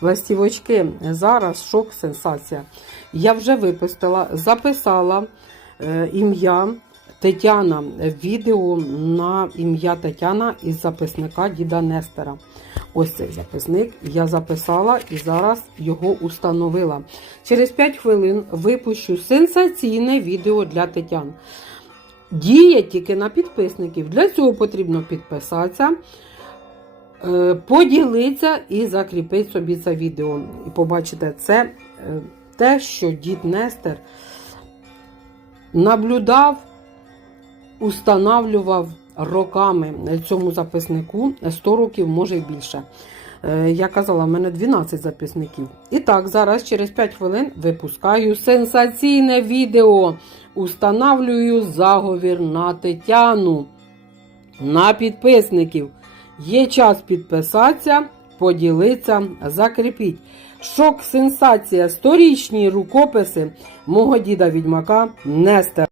Ластівочки, зараз шок, сенсація. Я вже випустила, записала е, ім'я Тетяна, відео на ім'я Тетяна із записника Діда Нестера. Ось цей записник я записала і зараз його установила. Через 5 хвилин випущу сенсаційне відео для Тетян. Діє тільки на підписників. Для цього потрібно підписатися, е, поділитися і закріпити собі це відео. І побачите, це е, те, що дід Нестер наблюдав, устанавлював роками цьому записнику 100 років, може й більше. Е, Я казала, в мене 12 записників. І так, зараз через 5 хвилин випускаю сенсаційне відео. Устанавлюю заговір на Тетяну. На підписників. Є час підписатися, поділитися, закріпіть. Шок, сенсація, сторічні рукописи мого діда відьмака Нестера.